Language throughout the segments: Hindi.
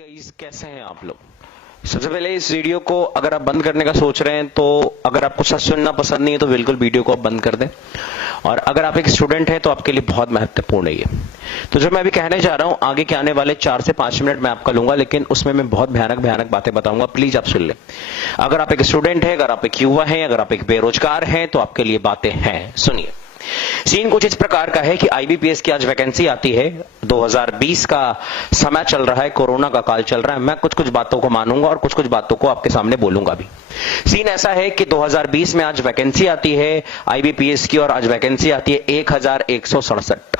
गाइस, कैसे हैं आप लोग। सबसे पहले इस वीडियो को अगर आप बंद करने का सोच रहे हैं तो अगर आपको सच सुनना पसंद नहीं है तो बिल्कुल वीडियो को आप बंद कर दें। और अगर आप एक स्टूडेंट हैं तो आपके लिए बहुत महत्वपूर्ण है ये। तो जो मैं अभी कहने जा रहा हूं आगे के आने वाले 4 से 5 मिनट मैं आपका लूंगा, लेकिन उसमें मैं बहुत भयानक बातें बताऊंगा। प्लीज आप सुन लें। अगर आप एक स्टूडेंट है, अगर आप एक युवा है, अगर आप एक बेरोजगार हैं तो आपके लिए बातें हैं। सुनिए। सीन कुछ इस प्रकार का है कि आईबीपीएस की आज वैकेंसी आती है। 2020 का समय चल रहा है, कोरोना का काल चल रहा है। मैं कुछ बातों को मानूंगा और कुछ बातों को आपके सामने बोलूंगा भी। सीन ऐसा है कि 2020 में आज वैकेंसी आती है आईबीपीएस की, और आज वैकेंसी आती है 1167।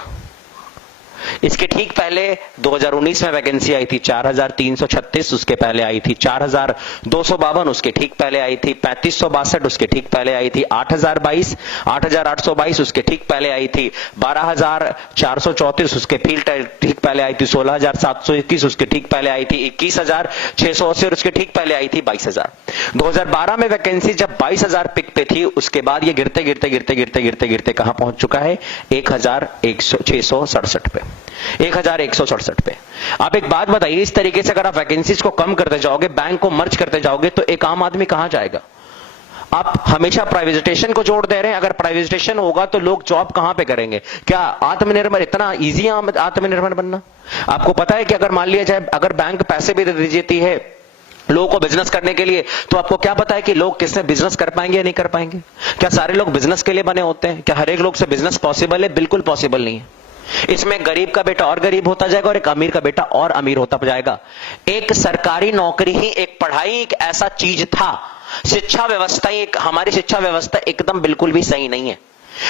इसके ठीक पहले 2019 में वैकेंसी आई थी 4336, उसके पहले आई थी 4252, उसके ठीक पहले आई थी 3562, उसके ठीक पहले आई थी 8022, 8822, उसके ठीक पहले आई थी 12434, उसके ठीक पहले आई थी 16721, उसके ठीक पहले आई थी 21680 और उसके ठीक पहले आई थी 22000। 2012 में वैकेंसी जब 22000 पिक पे थी, उसके बाद ये गिरते कहां पहुंच चुका है 1667 पे, 1167 पे। आप एक बात बताइए, इस तरीके से अगर आप वैकेंसीज को कम करते जाओगे, बैंक को मर्ज करते जाओगे, तो एक आम आदमी कहां जाएगा। आप हमेशा प्राइवेटाइजेशन को जोड़ दे रहे हैं। अगर प्राइवेटाइजेशन होगा तो लोग जॉब कहां पे करेंगे। क्या आत्मनिर्भर इतना इजी है आत्मनिर्भर बनना। आपको पता है कि अगर मान लिया जाए अगर बैंक पैसे भी दे देती है लोगों को बिजनेस करने के लिए, तो आपको क्या पता है कि लोग किससे बिजनेस कर पाएंगे या नहीं कर पाएंगे। क्या सारे लोग बिजनेस के लिए बने होते हैं। क्या हर एक लोग से बिजनेस पॉसिबल है। बिल्कुल पॉसिबल नहीं है। इसमें गरीब का बेटा और गरीब होता जाएगा और एक अमीर का बेटा और अमीर होता जाएगा। एक सरकारी नौकरी ही, एक पढ़ाई एक ऐसा चीज था। शिक्षा व्यवस्था हमारी शिक्षा व्यवस्था एकदम बिल्कुल भी सही नहीं है।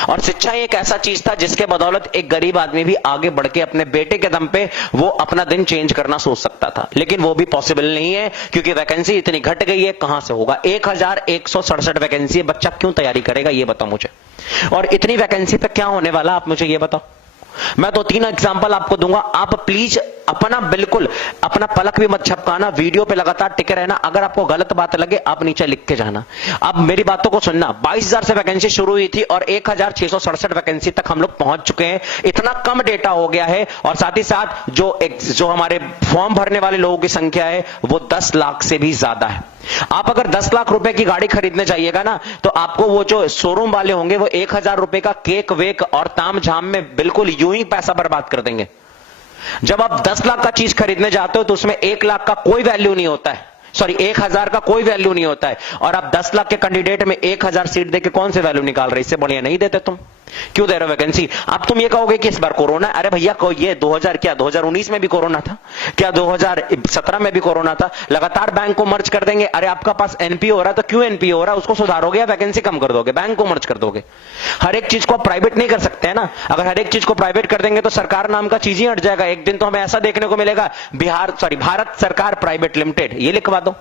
और शिक्षा एक ऐसा चीज था जिसके बदौलत एक गरीब आदमी भी आगे बढ़ के अपने बेटे के दम पे वो अपना दिन चेंज करना सोच सकता था। लेकिन वो भी पॉसिबल नहीं है क्योंकि वैकेंसी इतनी घट गई है। कहां से होगा 1167 वैकेंसी। बच्चा क्यों तैयारी करेगा ये बताओ मुझे। और इतनी वैकेंसी पे क्या होने वाला आप मुझे ये बताओ। मैं तो 3 एग्जांपल आपको दूंगा। आप प्लीज बिल्कुल अपना पलक भी मत झपकाना, वीडियो पे लगातार टिके रहना। अगर आपको गलत बात लगे आप नीचे लिख के जाना। अब मेरी बातों को सुनना। 22000 से वैकेंसी शुरू हुई थी और 1667 वैकेंसी तक हम लोग पहुंच चुके हैं। इतना कम डेटा हो गया है। और साथ ही साथ जो हमारे फॉर्म भरने वाले लोगों की संख्या है वो 10 लाख से भी ज्यादा है। आप अगर 10 लाख रुपए की गाड़ी खरीदने जाइएगा ना, तो आपको वो जो शोरूम वाले होंगे वो 1000 रुपए का केक वेक और ताम झाम में बिल्कुल यूं ही पैसा बर्बाद कर देंगे। जब आप 10 लाख का चीज खरीदने जाते हो तो उसमें 1 लाख का कोई वैल्यू नहीं होता है। सॉरी 1000 का कोई वैल्यू नहीं होता है। और आप 10 लाख के कैंडिडेट में 1000 सीट देके कौन से वैल्यू निकाल रहे। इससे बढ़िया नहीं देते तुम। क्यों दे रहे हो वैकेंसी। अब तुम ये कहोगे कि इस बार कोरोना। अरे भैया ये 2019 में भी कोरोना था क्या, 2017 में भी कोरोना था। लगातार बैंक को मर्ज कर देंगे। अरे आपका पास एनपीओ हो रहा है तो क्यों एनपीओ हो रहा है उसको सुधारोगे या वैकेंसी कम कर दोगे, बैंक को मर्ज कर दोगे। हर एक चीज को आप प्राइवेट नहीं कर सकते हैं ना। अगर हर एक चीज को प्राइवेट कर देंगे तो सरकार नाम का चीज ही हट जाएगा। एक दिन तो हमें ऐसा देखने को मिलेगा भारत सरकार प्राइवेट लिमिटेड, ये लिखवा दो।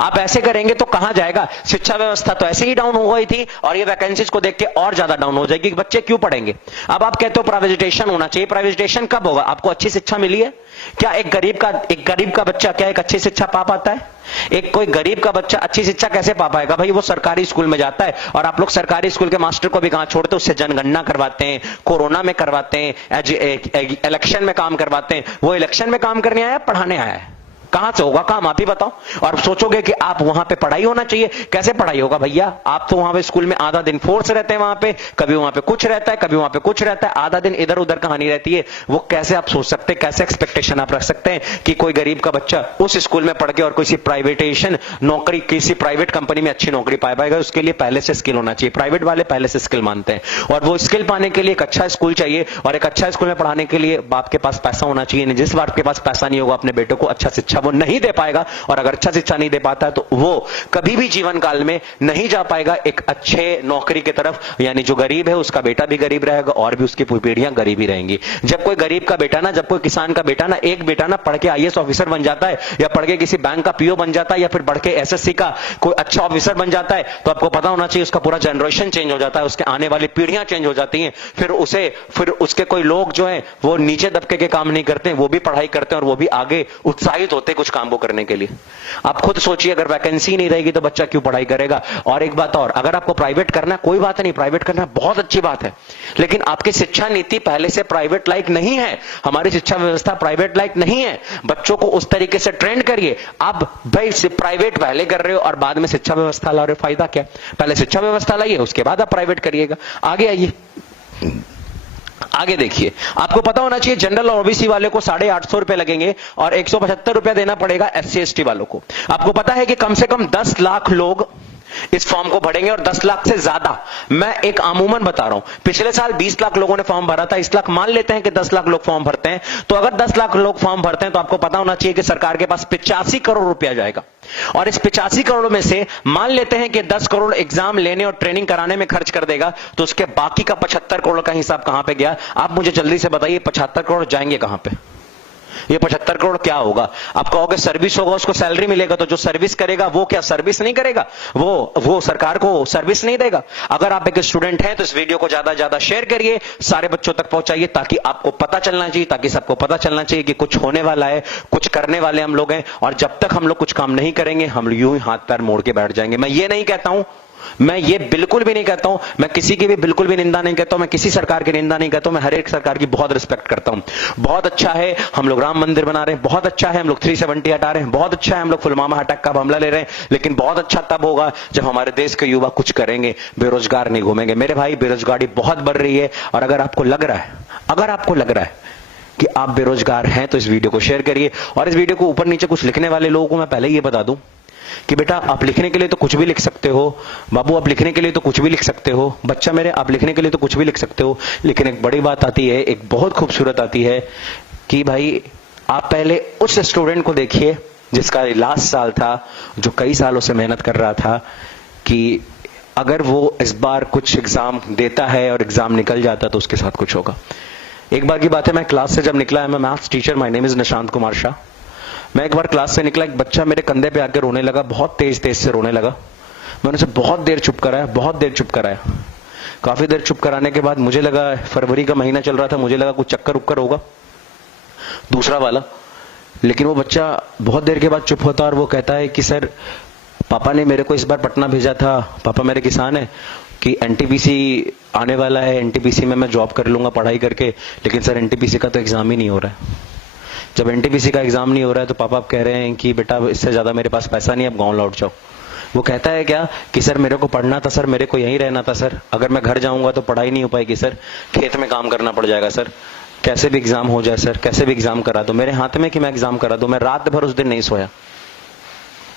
आप ऐसे करेंगे तो कहां जाएगा। शिक्षा व्यवस्था तो ऐसे ही डाउन हो गई थी और ये वैकेंसीज को देख के और ज्यादा डाउन हो जाएगी। बच्चे क्यों पढ़ेंगे। अब आप कहते हो प्राइवेटाइजेशन होना चाहिए। प्राइवेटाइजेशन कब होगा। आपको अच्छी शिक्षा मिली है क्या। एक गरीब का बच्चा क्या एक अच्छी शिक्षा पा पाता है। कोई गरीब का बच्चा अच्छी शिक्षा कैसे पा पाएगा भाई। वो सरकारी स्कूल में जाता है और आप लोग सरकारी स्कूल के मास्टर को भी कहां छोड़ते, उससे जनगणना करवाते हैं, कोरोना में करवाते हैं, इलेक्शन में काम करवाते हैं। वो इलेक्शन में काम करने आया पढ़ाने आया है। कहां से होगा काम आप ही बताओ। और सोचोगे कि आप वहां पे पढ़ाई होना चाहिए। कैसे पढ़ाई होगा भैया। आप तो वहां पे स्कूल में आधा दिन फोर्स रहते हैं, वहां पे कभी वहां पे कुछ रहता है, कभी वहां पे कुछ रहता है, आधा दिन इधर उधर कहानी रहती है। वो कैसे आप सोच सकते हैं, कैसे एक्सपेक्टेशन आप रख सकते हैं कि कोई गरीब का बच्चा उस स्कूल में पढ़ के और किसी प्राइवेटाइजेशन नौकरी, किसी प्राइवेट कंपनी में अच्छी नौकरी पा पाएगा। उसके लिए पहले से स्किल होना चाहिए। प्राइवेट वाले पहले से स्किल मानते हैं और वो स्किल पाने के लिए एक अच्छा स्कूल चाहिए। और एक अच्छा स्कूल में पढ़ाने के लिए बाप के पास पैसा होना चाहिए। जिस बाप के पास पैसा नहीं होगा अपने बेटों को अच्छा शिक्षा वो नहीं दे पाएगा। और अगर अच्छा शिक्षा नहीं दे पाता है तो वो कभी भी जीवन काल में नहीं जा पाएगा एक अच्छे नौकरी की तरफ। यानी जो गरीब है उसका बेटा भी गरीब रहेगा और भी उसकी पीढ़ियां गरीब ही रहेंगी। जब कोई गरीब का बेटा ना, जब कोई किसान का बेटा ना, एक बेटा ना पढ़ के आईएएस ऑफिसर बन जाता है या पढ़ के किसी बैंक का पीओ बन जाता है या फिर पढ़ के एसएससी का कोई अच्छा ऑफिसर बन जाता है, तो आपको पता होना चाहिए उसका पूरा जनरेशन चेंज हो जाता है। उसके आने वाली पीढ़ियां चेंज हो जाती हैं। फिर उसके कोई लोग जो है वो नीचे दबके के काम नहीं करते, वो भी पढ़ाई करते हैं और वो भी आगे उत्साहित होते हैं। होते कुछ काम को करने के लिए। आप खुद सोचिए, अगर वैकेंसी नहीं रहेगी तो बच्चा क्यों पढ़ाई करेगा। और एक बात और, अगर आपको प्राइवेट करना है कोई बात नहीं, प्राइवेट करना बहुत अच्छी बात है, लेकिन आपकी शिक्षा नीति पहले से प्राइवेट लाइक नहीं है। हमारी शिक्षा व्यवस्था प्राइवेट लाइक नहीं है। बच्चों को उस तरीके से ट्रेंड करिए। आप भाई प्राइवेट पहले कर रहे हो और बाद में शिक्षा व्यवस्था ला रहे हो, फायदा क्या? पहले शिक्षा व्यवस्था लाइए, उसके बाद आप प्राइवेट करिएगा। आगे आइए, आगे देखिए। आपको पता होना चाहिए जनरल और ओबीसी वाले को 850 रुपए लगेंगे और 175 रुपया देना पड़ेगा एससी एसटी वालों को। आपको पता है कि कम से कम 10 लाख लोग इस फॉर्म को भरेंगे और 10 लाख से ज्यादा। मैं एक आमूमन बता रहा हूं, पिछले साल 20 लाख लोगों ने फॉर्म भरा था, इस लाख मान लेते हैं कि 10 लाख लोग फॉर्म भरते हैं, तो अगर 10 लाख लोग फॉर्म भरते हैं तो आपको पता होना चाहिए कि सरकार के पास 85 करोड़ रुपया जाएगा। और इस 85 करोड़ में से मान लेते हैं कि 10 करोड़ एग्जाम लेने और ट्रेनिंग कराने में खर्च कर देगा, तो उसके बाकी का 75 करोड़ का हिसाब कहां पे गया? आप मुझे जल्दी से बताइए, 75 करोड़ जाएंगे कहां पे? ये 75 करोड़ क्या होगा? आप कहोगे सर्विस होगा, उसको सैलरी मिलेगा, तो जो सर्विस करेगा वो क्या सर्विस नहीं करेगा? वो सरकार को सर्विस नहीं देगा। अगर आप एक स्टूडेंट हैं तो इस वीडियो को ज्यादा से ज्यादा शेयर करिए, सारे बच्चों तक पहुंचाइए, ताकि आपको पता चलना चाहिए, ताकि सबको पता चलना चाहिए कि कुछ होने वाला है, कुछ करने वाले हम लोग हैं। और जब तक हम लोग कुछ काम नहीं करेंगे, हम यूं ही हाथ पैर मोड़ के बैठ जाएंगे। मैं ये नहीं कहता हूं, मैं ये बिल्कुल भी नहीं कहता हूं, मैं किसी की भी बिल्कुल भी निंदा नहीं करता हूं, मैं किसी सरकार की निंदा नहीं करता हूं, मैं हर एक सरकार की बहुत रिस्पेक्ट करता हूं। बहुत अच्छा है हम लोग राम मंदिर बना रहे हैं, बहुत अच्छा है हम लोग 370 हटा रहे हैं, बहुत अच्छा है हम लोग पुलवामा अटैक का हमला ले रहे हैं, लेकिन बहुत अच्छा तब होगा जब हमारे देश के युवा कुछ करेंगे, बेरोजगार नहीं घूमेंगे। मेरे भाई, बेरोजगारी बहुत बढ़ रही है, और अगर आपको लग रहा है कि आप बेरोजगार हैं तो इस वीडियो को शेयर करिए। और इस वीडियो को ऊपर नीचे कुछ लिखने वाले लोगों को मैं पहले ये बता दूं कि बेटा, आप लिखने के लिए तो कुछ भी लिख सकते हो, बाबू आप लिखने के लिए तो कुछ भी लिख सकते हो, बच्चा मेरे आप लिखने के लिए तो कुछ भी लिख सकते हो, लेकिन एक बड़ी बात आती है, एक बहुत खूबसूरत आती है कि भाई आप पहले उस स्टूडेंट को देखिए जिसका लास्ट साल था, जो कई सालों से मेहनत कर रहा था, कि अगर वो इस बार कुछ एग्जाम देता है और एग्जाम निकल जाता तो उसके साथ कुछ होगा। एक बार की बात है, मैं क्लास से जब निकला है, मैं maths teacher, my name is Nishant Kumar Shah. मैं एक बार क्लास से निकला, एक बच्चा मेरे कंधे पे आकर रोने लगा, बहुत तेज तेज से रोने लगा। मैंने उसे बहुत देर चुप कराया। काफी देर चुप कराने के बाद मुझे लगा, फरवरी का महीना चल रहा था, मुझे लगा कुछ चक्कर उक्कर होगा दूसरा वाला। लेकिन वो बच्चा बहुत देर के बाद चुप होता और वो कहता है कि सर, पापा ने मेरे को इस बार पटना भेजा था, पापा मेरे किसान है, कि एनटीपीसी आने वाला है, एनटीपीसी में मैं जॉब कर लूंगा पढ़ाई करके, लेकिन सर एनटीपीसी का तो एग्जाम ही नहीं हो रहा है। जब एनटीपीसी का एग्जाम नहीं हो रहा है तो पापा आप कह रहे हैं कि बेटा इससे ज्यादा मेरे पास पैसा नहीं, अब गांव लौट जाओ। वो कहता है क्या कि सर मेरे को पढ़ना था, सर मेरे को यहीं रहना था, सर अगर मैं घर जाऊंगा तो पढ़ाई नहीं हो पाएगी, सर खेत में काम करना पड़ जाएगा, सर कैसे भी एग्जाम हो जाए, सर कैसे भी एग्जाम करा दो, मेरे हाथ में कि मैं एग्जाम करा दूं। मैं रात भर उस दिन नहीं सोया।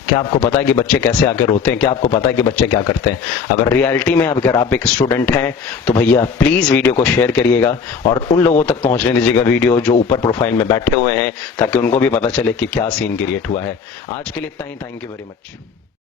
क्या आपको पता है कि बच्चे कैसे आके रोते हैं? क्या आपको पता है कि बच्चे क्या करते हैं? अगर रियलिटी में अगर आप एक स्टूडेंट हैं तो भैया प्लीज वीडियो को शेयर करिएगा और उन लोगों तक पहुंचने दीजिएगा वीडियो जो ऊपर प्रोफाइल में बैठे हुए हैं, ताकि उनको भी पता चले कि क्या सीन क्रिएट हुआ है। आज के लिए इतना ही। Thank you very much.